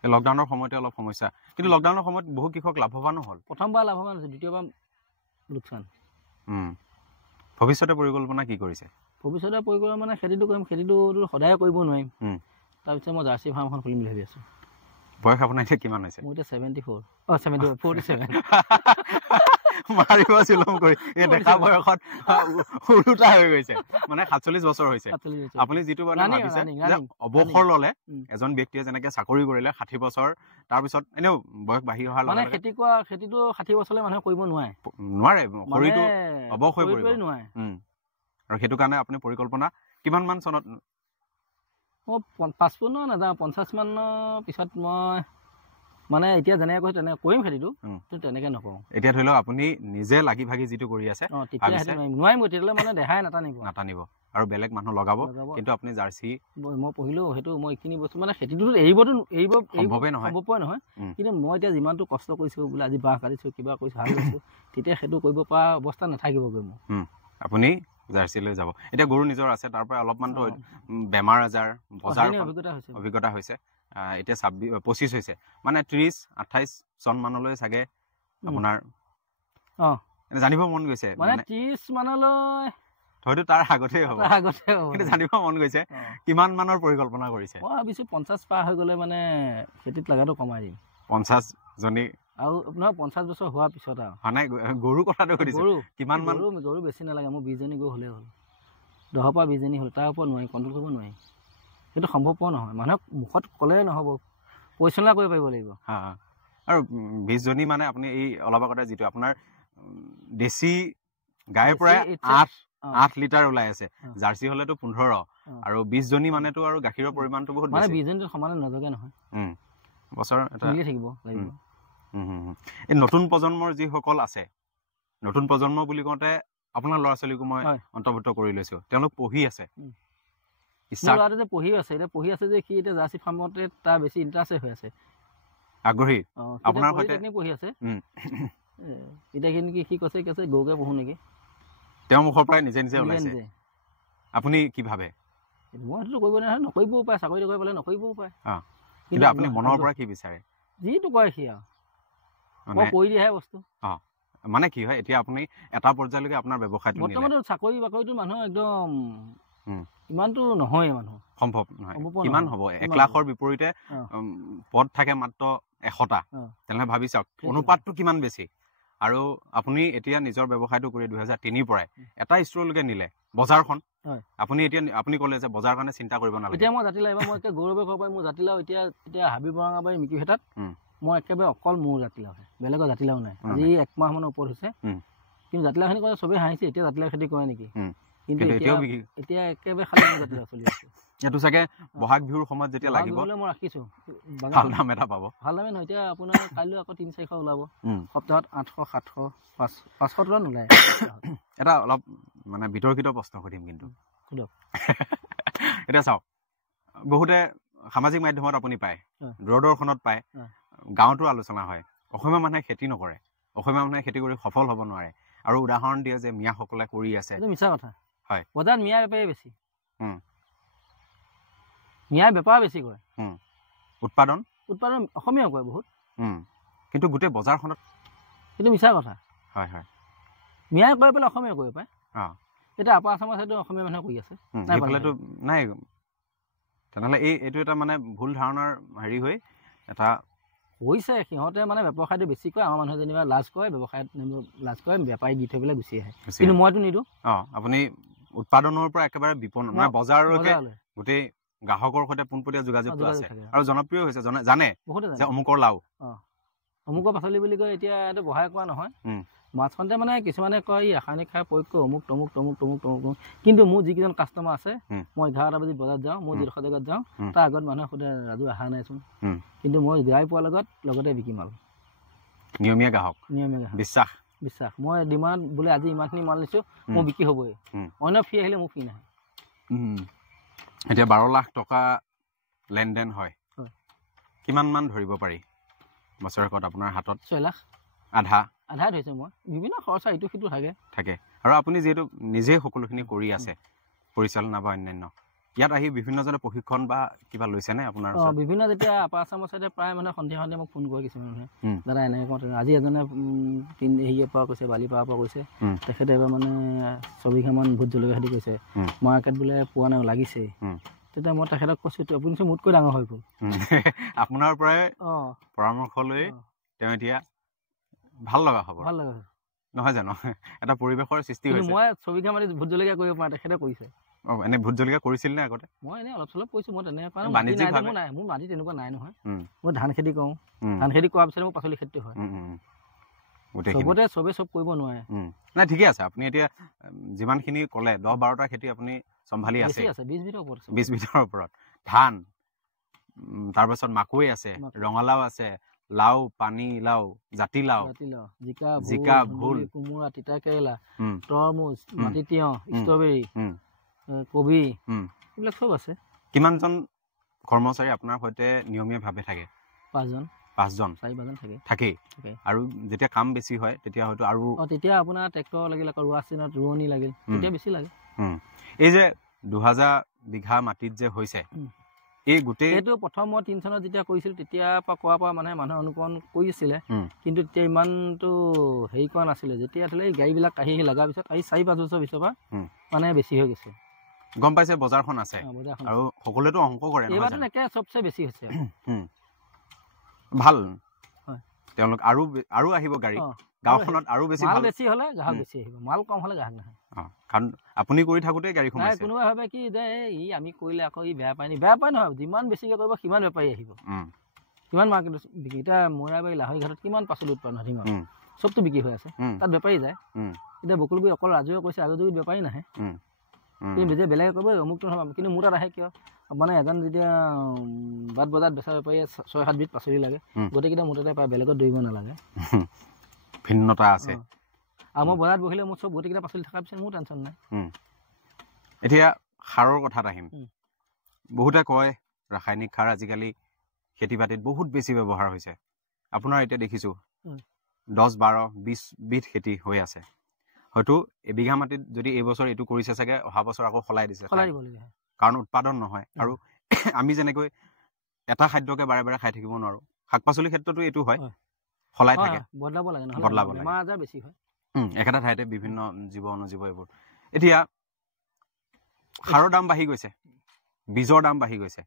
লকডাউনৰ সময়তে অলপ সমস্যা কিন্তু লকডাউনৰ সময়ত বহু কৃষক লাভৱানো হ'ল প্ৰথমবাৰ লাভৱান হৈছে দ্বিতীয়বাৰ লোকচান ভৱিষ্যতে পৰিকল্পনা কি কৰিছে ভৱিষ্যতে পৰিকল্পনা মানে খেতিটো কৰিম খেতিটো সদায় কৰিব নোৱাৰিম তাৰপিছত মই জাৰ্চি ফাৰ্ম এখন খুলিম বুলি ভাবি আছোঁ বয়স আপোনাৰ এতিয়া কিমান হৈছে মোৰ এতিয়া 47 মাৰিব চিলম কৰি এই ডেকা বয়সত উৰুটা হৈ গৈছে মানে 47 বছৰ হৈছে আপুনি যিটো মানে ভাবিছে যে অৱসৰ ল'লে এজন ব্যক্তিয়ে যেনেকে চাকৰি কৰিলে 60 বছৰ তাৰপিছত এনেও বয়স বাঢ়ি অহাৰ মানে খেতিটো 60 বছৰলৈ মানুহে কৰিব নোৱাৰে শৰীৰটো অৱস হৈ পৰিব নোৱাৰে আৰু সেইটো কাৰণে আপুনি পৰিকল্পনা কিমান মান চনত মই 55 নাযাওঁ 50 মানৰ পিছত মই মানে এতিয়া যেনেকৈ কৈছোঁ তেনেকৈ কৰিম খেতিটো কিন্তু তেনেকৈ নকৰোঁ এতিয়া ধৰি লওক আপুনি নিজে লাগি ভাগি যিটো কৰি আছে নোৱাৰিম তেতিয়াহ'লে মানে দেহাই নাটানিব আৰু বেলেগ মানুহ লগাব কিন্তু আপুনি জাৰ্চি মই পঢ়িলেও সেইটো মই এইখিনি বস্তু মানে খেতিটো এৰিব সম্ভৱে নহয় কিন্তু মই এতিয়া যিমানটো কষ্ট কৰিছোঁ বোলে আজি বাঁহ কাটিছোঁ কিবা কৰিছোঁ হাল লৈছোঁ তেতিয়া সেইটো কৰিব পৰা অৱস্থা নাথাকিবগৈ মোৰ আপুনি জাৰ্চিলৈ যাব এতিয়া গৰু নিজৰ আছে তাৰ পৰা অলপমানতো বেমাৰ আজাৰ বজাৰ অভিজ্ঞতা হৈছে এতিয়া 25 হৈছে মানে 30-28 চন মানলৈ চাগে আপোনাৰ জানিব মন গৈছে মানে 30 মানলৈ হয়তো তাৰ আগতে হ'ব কিন্তু জানিব মন গৈছে কিমান মানৰ পৰিকল্পনা কৰিছে মই ভাবিছোঁ 50 পাৰ হৈ গ'লে মানে খেতিত লগাটো কমাই দিম 50 জনী আৰু আপোনাৰ 50 বছৰ হোৱাৰ পিছত আৰু নাই গৰু কথাটো সুধিছোঁ কিমান মান গৰু বেছি নালাগে মোৰ 20 জনী গৰু হ'লেই হ'ল 10 পৰা 20 জনী হ'ল তাৰ ওপৰত নোৱাৰি কণ্ট্ৰল কৰিব নোৱাৰি সেইটো সম্ভৱপৰ নহয় মানুহক মুখত ক'লে নহ'ব পৰিচালনা কৰিব পাৰিব লাগিব আৰু 20 জনী মানে আপুনি এই অলপ আগতে যিটো আপোনাৰ দেশী গাইৰ পৰা 8 লিটাৰ ওলাই আছে জাৰ্চি হ'লেতো 15 আৰু 20 জনী মানেতো আৰু গাখীৰৰ পৰিমাণটো বহুত মানে 20 জনী সমানে নজগে নহয় বছৰ এটা মিলি থাকিব লাগিব এই নতুন প্ৰজন্মৰ যিসকল আছে নতুন প্ৰজন্ম বুলি কওঁতে আপোনাৰ ল'ৰা ছোৱালীকো মই অন্তৰ্ভুক্ত কৰি লৈছোঁ তেওঁলোক পঢ়ি আছে ল'ৰাটো যে পঢ়ি আছে যে সি এতিয়া জাৰ্চি ফাৰ্মতে তাৰ বেছি ইণ্টাৰেষ্ট হৈ আছে আগ্ৰহী আপোনাৰ সৈতে পঢ়ি আছে এতিয়া সি কৈছে গৰুকে পঢ়ো নেকি তেওঁৰ মুখৰ পৰাই নিজে ওলাইছে আপুনি কি ভাবে মই সেইটো কৰিব নকৰিবও পাৰে চাকৰি কৰিব পালে নকৰিবও পাৰে কিন্তু আপুনি মনৰ পৰা কি বিচাৰে যিটো কয় সি আৰু মই কৰি দিয়াহে বস্তু মানে কি হয় এতিয়া আপুনি এটা পৰ্যায়লৈকে আপোনাৰ ব্যৱসায়টো বৰ্তমানতো চাকৰি বাকৰিটো মানুহ একদম ইমানটো নহয় মানুহ সম্ভৱ নহয় কিমান হ'ব 1 লাখৰ বিপৰীতে পদ থাকে মাত্ৰ 100টা তেনেহ'লে ভাবি চাওক অনুপাতটো কিমান বেছি আৰু আপুনি এতিয়া নিজৰ ব্যৱসায়টো কৰি 2003 পৰাই এটা স্তৰলৈকে নিলে বজাৰখন আপুনি ক'লে যে বজাৰ কাৰণে চিন্তা কৰিব নালাগে এতিয়া মই জাতিলাও এবাৰ মই এতিয়া গৌৰৱে ক'ব পাৰিম মোৰ জাতিলাও এতিয়া হাবি বৰঙাবাৰী মিকিভেটাত মই একেবাৰে অকল মোৰ জাতিলাও বেলেগৰ জাতিলাও নাই আজি 1 মাহ মানৰ ওপৰত হৈছে কিন্তু জাতিলাওখিনি কৰে চবেই হাঁহিছে এতিয়া জাতিলাও খেতি কৰে নেকি কিন্তু এতিয়া একেবাৰে খালি মোৰ জাতিলাও চলি আছে এইটো চাগে বহাগ বিহুৰ সময়ত যেতিয়া লাগিব মই ৰাখিছোঁ ভাল দাম এটা পাব ভাল দামে নহয় এতিয়া আপোনাৰ কাইলৈ আকৌ 300-400 ওলাব সপ্তাহত 800-700-500 টকা নোলায় এটা অলপ মানে বিতৰ্কিত প্ৰশ্ন সুধিম কিন্তু এতিয়া চাওক বহুতে সামাজিক মাধ্যমত আপুনি পায় দূৰদৰ্শনত পায় গাঁৱতো আলোচনা হয় অসমীয়া মানুহে খেতি নকৰে অসমীয়া মানুহে খেতি কৰি সফল হ'ব নোৱাৰে আৰু উদাহৰণ দিয়ে যে মিয়াসকলে কৰি আছে মিছা কথা হয় বজাৰত মিয়া বেপাৰী বেছি মিয়া বেপাৰ বেছি কৰে উৎপাদন অসমীয়াও কৰে বহুত কিন্তু গোটেই বজাৰখনত কিন্তু মিছা কথা হয় হয় মিয়াই কৰে পেলাই অসমীয়া কৰিব পাৰে এতিয়া আপাৰ আছামৰ চাইডে অসমীয়া মানুহে কৰি আছে সেইফালেতো নাই তেনেহ'লে এইটো এটা মানে ভুল ধাৰণাৰ হেৰি হৈ এটা হৈছে সিহঁতে মানে ব্যৱসায়টো বেছি কৰে আমাৰ মানুহে যেনিবা লাজ কৰে ব্যৱসায়ত লাজ কৰে বেপাৰী দি থৈ পেলাই গুচি আহে কিন্তু মইতো নিদিওঁ আপুনি উৎপাদনৰ পৰা একেবাৰে বিপণন মানে বজাৰলৈকে গোটেই গ্ৰাহকৰ সৈতে পোনপটীয়া যোগাযোগটো আছে আৰু জনপ্ৰিয় হৈছে জানে যে অমুকৰ লাও অমুকৰ পাচলি বুলি কয় এতিয়া এইটো বঢ়াই কোৱা নহয় মাছখনতে মানে কিছুমানে কয় ৰাসায়নিক সাৰ প্ৰয়োগ কৰি অমুক তমুক তমুক তমুক তমুক কিন্তু মোৰ যিকেইজন কাষ্টমাৰ আছে মই 11টা বজাত বজাৰত যাওঁ মোৰ যিডোখৰ জেগাত যাওঁ তাৰ আগত মানুহে সোধে ৰাজু অহা নাইচোন কিন্তু মই যাই পোৱাৰ লগতে বিকিম মাল নিয়মীয়া গ্ৰাহক বিশ্বাস মই ডিমাণ্ড বোলে আজি ইমানখিনি মাল নিছোঁ মোৰ বিক্ৰী হ'বই অন্য ফি আহিলে মোৰ ফি নাহে এতিয়া 12 লাখ টকা লেনদেন হয় কিমান মান ধৰিব পাৰি বছৰেকত আপোনাৰ হাতত 6 লাখ আধা ধৰিছে মই বিভিন্ন খৰচা ইটো সিটো থাকে আৰু আপুনি যিহেতু নিজে সকলোখিনি কৰি আছে পৰিচালনা বা অন্যান্য ইয়াত আহি বিভিন্নজনে প্ৰশিক্ষণ বা কিবা লৈছেনে আপোনাৰ বিভিন্ন যেতিয়া আপাৰ আছামৰ চাইডে প্ৰায় মানে সন্ধিয়া মোক ফোন কৰে কিছুমান মানুহে দাদা এনেকৈ কওঁতে আজি এজনে হেৰিয়াৰ পৰা কৈছে বালিপাৰাৰ পৰা কৈছে তেখেতে এবাৰ মানে 6 বিঘামান ভোট জলকীয়া খেতি কৰিছে মাৰ্কেট বোলে পোৱা নাই লাগিছে তেতিয়া মই তেখেতক কৈছোঁ আপুনি মোতকৈ ডাঙৰ হৈ গ'ল আপোনাৰ পৰাই পৰামৰ্শ লৈ তেওঁ এতিয়া ভাল লগা হ'ব নহয় জানো এটা পৰিৱেশৰ সৃষ্টি হৈছে মই 6 বিঘা মাটিত ভোট জলকীয়া কৰিব পৰা তেখেতে কৰিছে এনে ভোট জলকীয়া কৰিছিল নে আগতে মই এনে অলপ চলপ কৰিছোঁ মই তেনেকৈ মোৰ মাটি তেনেকুৱা নাই নহয় মই ধান খেতি কৰোঁ ধান খেতি কৰাৰ পিছত মোৰ পাচলি খেতি হয় চবতে চবেই চব কৰিব নোৱাৰে নাই ঠিকে আছে আপুনি এতিয়া যিমানখিনি ক'লে 10-12টা খেতি আপুনি চম্ভালি আছে 20 বিঘাৰ ওপৰত ধান তাৰপাছত মাকৈ আছে ৰঙালাও আছে লাও পানী লাও জাতিলাও জিকা ভোল কোমোৰা তিতা কেৰেলা তৰমুজ মাটিতিয়হ ষ্ট্ৰবেৰী কবি এইবিলাক চব আছে কিমানজন কৰ্মচাৰী আপোনাৰ সৈতে নিয়মীয়াভাৱে থাকে 5জন 4-5জন থাকেই আৰু যেতিয়া কাম বেছি হয় তেতিয়া হয়তো আৰু তেতিয়া আপোনাৰ ট্ৰেক্টৰ লাগিল আকৌ ৰোৱা চিজনত ৰোৱনী লাগিল তেতিয়া বেছি লাগে এই যে 2000 বিঘা মাটিত যে হৈছে এই গোটেই এইটো প্ৰথম মই 3 চনত যেতিয়া কৰিছিলোঁ তেতিয়া কোৱাৰ পৰা মানুহে অনুকৰণ কৰিছিলে কিন্তু তেতিয়া ইমানটো হেৰি কৰা নাছিলে যেতিয়া থলে এই গাড়ীবিলাক আহি লগাৰ পিছত 4-5 বছৰ পিছৰ পৰা মানে বেছি হৈ গৈছে গম পাইছে বজাৰখন আছে আৰু সকলোৱেতো অংক কৰে নহয় এইবাৰ একে সবচে বেছি হৈছে ভাল তেওঁলোক আৰু আহিব গাড়ী গাঁওখনত আৰু বেছি ভাল বেছি হ'লে গ্ৰাহক বেছি আহিব মাল কম হ'লে গ্ৰাহক নাহে কাৰণ আপুনি কৰি থাকোঁতে গাড়ী সোমাইছে কোনোবাই ভাবে কি যে ই আমি কৰিলে আকৌ ই বেয়া পায় নহয় যিমান বেছিকৈ কৰিব সিমান বেপাৰী আহিব কিমান মাৰ্কেট বিক্ৰী এতিয়া মৰাবাৰী লাহৰীঘাটত কিমান পাচলি উৎপাদন হয় সিমান চবটো বিক্ৰী হৈ আছে তাত বেপাৰী যায় এতিয়া বকুলগুৰি অকল ৰাজুৱে কৈছে ৰাজুগুৰিত বেপাৰী নাহে কিন্তু যে বেলেগে ক'ব অমুকটো নহয় কিন্তু মোৰ তাত আহে কিয় মানে এজন যেতিয়া বাট বজাৰত বেচা বেপাৰীয়ে 6-7 বিধ পাচলি লাগে গোটেইকেইটা মোৰ তাতে পায় বেলেগত দৌৰিব নালাগে ভিন্নতা আছে আৰু মই বজাৰত বহিলে মোৰ চব গোটেইকেইটা পাচলি থকাৰ পিছত মোৰ টেনশ্যন নাই এতিয়া সাৰৰ কথাত আহিম বহুতে কয় ৰাসায়নিক সাৰ আজিকালি খেতি বাতিত বহুত বেছি ব্যৱহাৰ হৈছে আপোনাৰ এতিয়া দেখিছোঁ 10-12-20 বিধ খেতি হৈ আছে হয়তো এবিঘা মাটিত যদি এইবছৰ এইটো কৰিছে চাগে অহা বছৰ আকৌ সলাই দিছে কাৰণ উৎপাদন নহয় আৰু আমি যেনেকৈ এটা খাদ্যকে বাৰে বাৰে খাই থাকিব নোৱাৰোঁ শাক পাচলিৰ ক্ষেত্ৰতো এইটো হয় সলাই থাকে বদলাব লাগে বেমাৰ আজাৰ বেছি হয় একেটা ঠাইতে বিভিন্ন জীৱ অনুজীৱ এইবোৰ এতিয়া সাৰৰ দাম বাঢ়ি গৈছে বীজৰ দাম বাঢ়ি গৈছে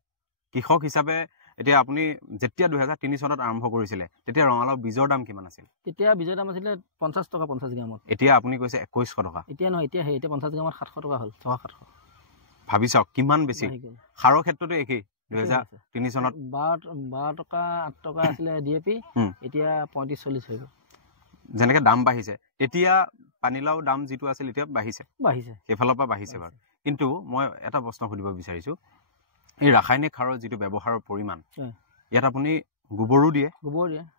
কৃষক হিচাপে এতিয়া আপুনি যেতিয়া 2003 চনত আৰম্ভ কৰিছিলে তেতিয়া ৰঙালাও বীজৰ দাম কিমান আছিল তেতিয়া বীজৰ দাম আছিলে 50 টকা 50 গ্ৰামত এতিয়া আপুনি কৈছে 2100 টকা এতিয়া নহয় এতিয়া 50 গ্ৰামত 700 টকা হ'ল 700 ভাবি চাওক কিমান বেছি সাৰৰ ক্ষেত্ৰতো একেই 2003 চনত 12 টকা 8 টকা আছিলে ডিএপি এতিয়া 35-40 হৈ গ'ল যেনেকৈ দাম বাঢ়িছে এতিয়া পানীলাও দাম যিটো আছিল এতিয়া বাঢ়িছে সেইফালৰ পৰা বাঢ়িছে বাৰু কিন্তু মই এটা প্ৰশ্ন সুধিব বিচাৰিছোঁ এই ৰাসায়নিক সাৰৰ যিটো ব্যৱহাৰৰ পৰিমাণ ইয়াত আপুনি গোবৰো দিয়ে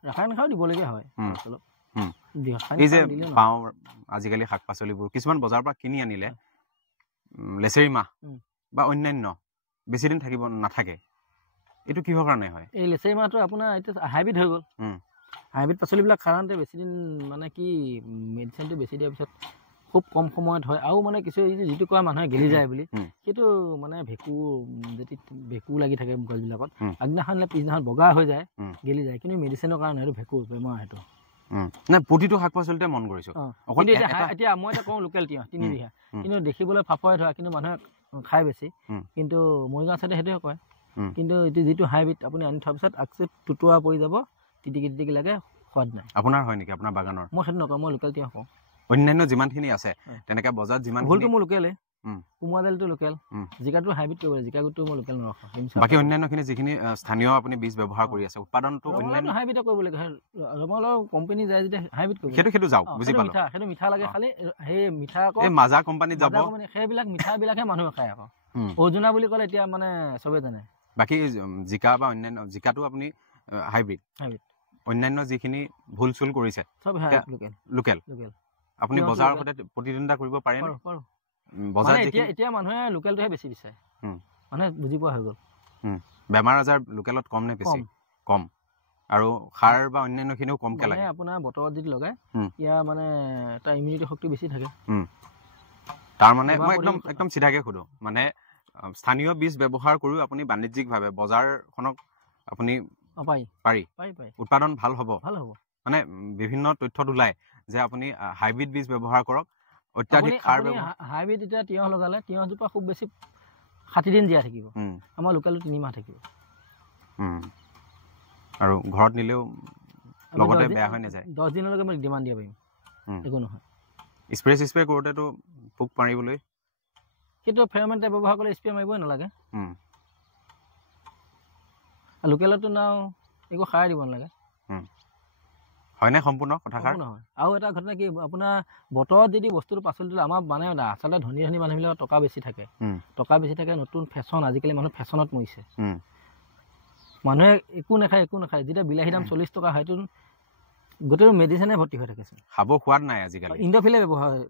ৰাসায়নিক সাৰ দিবলগীয়া হয় এই যে পাওঁ আজিকালি শাক পাচলিবোৰ কিছুমান বজাৰৰ পৰা কিনি আনিলে লেচেৰি মাহ বা অন্যান্য বেছি দিন নাথাকে এইটো কিহৰ কাৰণে হয় এই লেচেৰি মাহটো আপোনাৰ এতিয়া হাইব্ৰিড হৈ গ'ল হাইব্ৰিড পাচলিবিলাক সাধাৰণতে বেছি দিন মানে কি মেডিচিনটো বেছি দিয়াৰ পিছত খুব কম সময়ত হয় আৰু মানে কিছু যিটো কোৱা মানুহে গেলি যায় বুলি সেইটো মানে ভেঁকু লাগি থাকে গছবিলাকত আগদিনাখন পিছদিনাখন বগা হৈ যায় গেলি যায় কিন্তু মেডিচিনৰ কাৰণে সেইটো ভেঁকুৰ বেমাৰ সেইটো নাই প্ৰতিটো শাক পাচলিতে মন কৰিছোঁ এতিয়া মই এটা কওঁ লোকেল তিয়ঁহ 3 বিঘা কিন্তু দেখিবলৈ ফাফৰে ধৰা কিন্তু মানুহে খাই বেছি কিন্তু মৰিগাঁও চাইডে সেইটোৱে কয় কিন্তু এইটো যিটো হাইব্ৰিড আপুনি আনি থোৱাৰ পিছত আকচে টুটুৱা পৰি যাব টিটিকি লাগে সোৱাদ নাই আপোনাৰ হয় নেকি আপোনাৰ বাগানৰ মই সেইটো নকওঁ মই লোকেল তিয়ঁহ কওঁ অন্যান্য যিমানখিনি আছে তেনেকৈ বজাৰত যিমান ভুলটো মোৰ লোকেলে কোমোৰা দালিটো লোকেল, জিকাটো হাইব্ৰিড কৰিব লাগে, জিকাটো মই লোকেল নৰখাওঁ। বাকী অন্যান্যখিনি যিখিনি স্থানীয় আপুনি বীজ ব্যৱহাৰ কৰি আছে উৎপাদনটো অন্যান্য হাইব্ৰিড কৰিব লাগে। ৰঙালাও কোম্পানী যায় যেতিয়া হাইব্ৰিড কৰিব সেইটো যাওক, বুজি পালো। সেইটো মিঠা লাগে, খালি সেই মিঠা আকৌ এই মাজা কোম্পানীত যাব, সেইবিলাক মিঠাবিলাকহে মানুহে খায় আকৌ। অৰ্জুনা বুলি ক'লে এতিয়া মানে চবেই জানে। বাকী জিকা বা অন্যান্য জিকাটো আপুনি হাইব্ৰিড, অন্যান্য যিখিনি ভুল চুল কৰিছে চব লোকেল। আপুনি বজাৰৰ সৈতে প্ৰতিদ্বন্দ্বিতা কৰিব পাৰে নে? বজাৰ এতিয়া মানুহে লোকেলটোহে বেছি বিচাৰে, মানুহে বুজি পোৱা হৈ গ'ল। বেমাৰ আজাৰ লোকেলত কম নে বেছি? কম। আৰু সাৰ বা অন্যান্যখিনিও কমকে লাগে। আপোনাৰ বতৰত যদি লগাই ইয়াৰ মানে তাৰ ইমিউনিটি শক্তি বেছি থাকে। তাৰ মানে মই একদম চিধাকে সোধো, মানে স্থানীয় বীজ ব্যৱহাৰ কৰিও আপুনি বাণিজ্যিকভাৱে বজাৰখনক আপুনি পাৰি উৎপাদন ভাল হ'ব। মানে বিভিন্ন তথ্যত ওলাই যে আপুনি হাইব্ৰিড বীজ ব্যৱহাৰ কৰক, অত্যাধিক সাৰ ব্যৱহাৰ। হাইব্ৰিড এতিয়া তিয়হ লগালে তিয়হজোপা খুব বেছি 60 দিন জীয়াই থাকিব, আমাৰ লোকেলটো 3 মাহ থাকিব। আৰু ঘৰত নিলেও লগতে বেয়া হৈ নাযায়। 10 দিনলৈকে মই ডিমাণ্ড দিব পাৰিম, একো নহয়। স্প্ৰে কৰোঁতেতো পোক মাৰিবলৈ সেইটো ফেৰমেণ্ট ব্যৱহাৰ কৰিলে স্প্ৰে মাৰিবই নালাগে। লোকেলতো নাও একো সাৰ দিব নালাগে। হয়নে সম্পূৰ্ণ কথাষাৰ? নহয়। আৰু এটা ঘটনা কি, আপোনাৰ বতৰত যদি বস্তুটো পাচলিটো আমাৰ মানে আচলতে ধনী মানুহবিলাকৰ টকা বেছি থাকে, নতুন ফেশ্বন, আজিকালি মানুহ ফেশ্বনত মৰিছে। মানুহে একো নাখায়। যেতিয়া বিলাহী দাম 40 টকা হয়তো গোটেই মেডিচিনে ভৰ্তি হৈ থাকে। খাব সোৱাদ নাই আজিকালি। ইণ্ডোফিলে ব্যৱহাৰ হয়,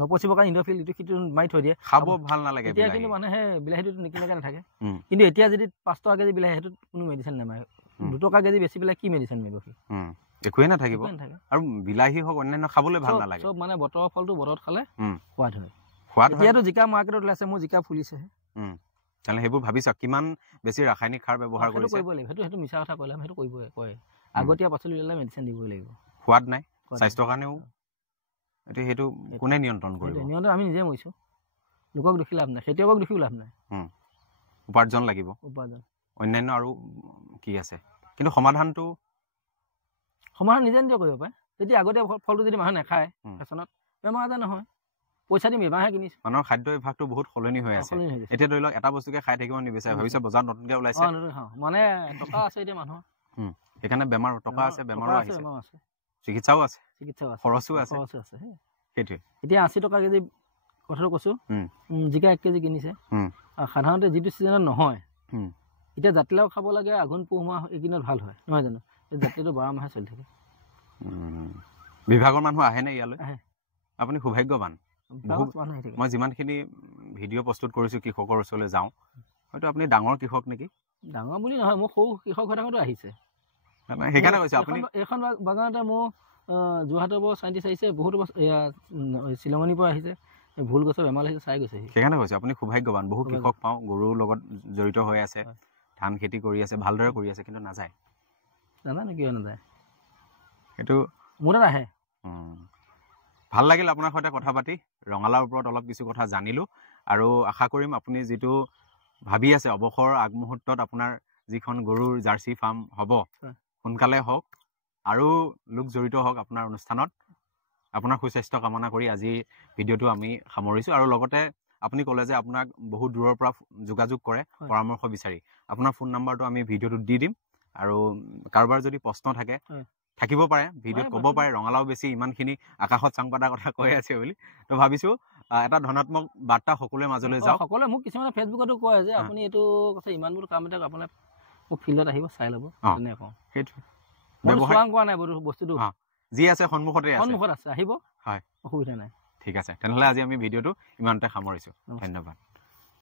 নপচিবৰ কাৰণে ইণ্ডোফিল ইটো সিটো মাৰি থৈ দিয়ে, খাব ভাল নালাগে। এতিয়া কিন্তু মানুহে বিলাহীটো নিকিনাকে নাথাকে। কিন্তু এতিয়া যদি 5 টকা কেজি বিলাহী, সেইটোত কোনো মেডিচিন নামাৰে। 2 টকা কেজি বেছি পেলাই কি মেডিচিন মাৰিব সি? একোৱে নাথাকিব। আৰু বিলাহী হওক অন্যান্য খাবলৈ ভাল নালাগে। চব মানে বতৰৰ ফলটো বতৰত খালে সোৱাদ হয়। এতিয়াতো জিকা মাৰ্কেটত ওলাইছে, মোৰ জিকা ফুলিছেহে। তেনে সেইবোৰ ভাবিছা কিমান বেছি ৰাসায়নিক সাৰ ব্যৱহাৰ কৰিছে? কৰিব লাগিব, সেইটো মিছা কথা ক'লে সেইটো কয়। আগতীয়া পাচলি ওলালে মেডিচিন দিবই লাগিব। সোৱাদ নাই, স্বাস্থ্যৰ কাৰণেও সেইটো কোনে নিয়ন্ত্ৰণ কৰিব? নিয়ন্ত্ৰণ আমি নিজে মৰিছোঁ, লোকক দেখি লাভ নাই, খেতিয়কক দেখিও লাভ নাই। উপাৰ্জন লাগিব, অন্যান্য আৰু কি আছে? কিন্তু সমাধান নিজে নিজে কৰিব পাৰে। যদি আগতীয়া ফলটো যদি মানুহে নাখায় ফেশ্বনত, বেমাৰ আজাৰ নহয়। পইচা দি বেমাৰহে কিনিছে। মানুহৰ খাদ্য অভ্যাসটো বহুত সলনি হৈ আছে। এতিয়া ধৰি লওক এটা বস্তুকে খাই থাকিব নিবিচাৰে, ভাবিছে বজাৰত নতুনকে ওলাইছে, মানে টকা আছে এতিয়া মানুহৰ, সেইকাৰণে বেমাৰ টকা আছে, বেমাৰো আহিছে, চিকিৎসাও আছে, খৰচো আছে। সেইটোৱে এতিয়া 80 টকা কেজি কথাটো কৈছো, জিকা 1 কেজি কিনিছে। সাধাৰণতে যিটো ছিজনত নহয়, এতিয়া জাতিলাও খাব লাগে, আঘোণ পুহ মাহ এইকেইদিনত ভাল হয়, নহয় জানো? জাতিলাওটো 12 মাহে চলি থাকে। বিভাগৰ মানুহ আহেনে ইয়ালৈ? আপুনি সৌভাগ্যৱান। মই যিমানখিনি ভিডিঅ' প্ৰস্তুত কৰিছোঁ কৃষকৰ ওচৰলৈ যাওঁ, হয়তো আপুনি ডাঙৰ কৃষক নেকি? ডাঙৰ বুলি নহয়, মোৰ সৰু কৃষক হৈ থাকোঁতে আহিছে। সেইকাৰণে কৈছে আপুনি এইখন বাগানতে মোৰ যোৰহাটৰ পৰা চাইণ্টিষ্ট আহিছে, বহুতো শ্বিলঙনিৰ পৰা আহিছে, ভুল গছৰ বেমাৰ আহিছে, চাই গৈছে। সেইকাৰণে কৈছে আপুনি সৌভাগ্যৱান। বহু কৃষক পাওঁ গৰুৰ লগত জড়িত হৈ আছে, ধান খেতি কৰি আছে, ভালদৰে কৰি আছে, কিন্তু নাযায়। নাজানো কিয় নাযায়, সেইটো মোৰ তাত আহে। ভাল লাগিল আপোনাৰ সৈতে কথা পাতি, ৰঙালাওৰ ওপৰত অলপ কিছু কথা জানিলোঁ। আৰু আশা কৰিম আপুনি যিটো ভাবি আছে অৱসৰৰ আগমুহূৰ্তত আপোনাৰ যিখন গৰুৰ জাৰ্চি ফাৰ্ম হ'ব, সোনকালে হওক আৰু লোক জড়িত হওক আপোনাৰ অনুষ্ঠানত। আপোনাৰ সুস্বাস্থ্য কামনা কৰি আজি ভিডিঅ'টো আমি সামৰিছোঁ। আৰু লগতে আপুনি ক'লে যে আপোনাক বহুত দূৰৰ পৰা যোগাযোগ কৰে পৰামৰ্শ বিচাৰি, আপোনাৰ ফোন নাম্বাৰটো আমি ভিডিঅ'টোত দি দিম। আৰু কাৰোবাৰ যদি প্ৰশ্ন থাকিব পাৰে, ভিডিঅ'ত ক'ব পাৰে, ৰঙালাও বেছি ইমানখিনি আকাশত চাং পাতাৰ কথা কৈ আছে বুলি। তো ভাবিছোঁ এটা ধনাত্মক বাৰ্তা সকলোৰে মাজলৈ যাওক। সকলোৱে মোক কিছুমানে ফেচবুকতো কয় যে আপুনি এইটো কথা ইমানবোৰ কাম এটা আপোনাৰ মোক ফিল্ডত আহিব চাই ল'ব, তেনেকৈ কওঁ। সেইটো ব্যৱহাৰ কৰা নাই বস্তুটো, যি আছে সন্মুখত আছে, আহিব, হয়, অসুবিধা নাই। ঠিক আছে, তেনেহ'লে আজি আমি ভিডিঅ'টো ইমানতে সামৰিছোঁ। ধন্যবাদ।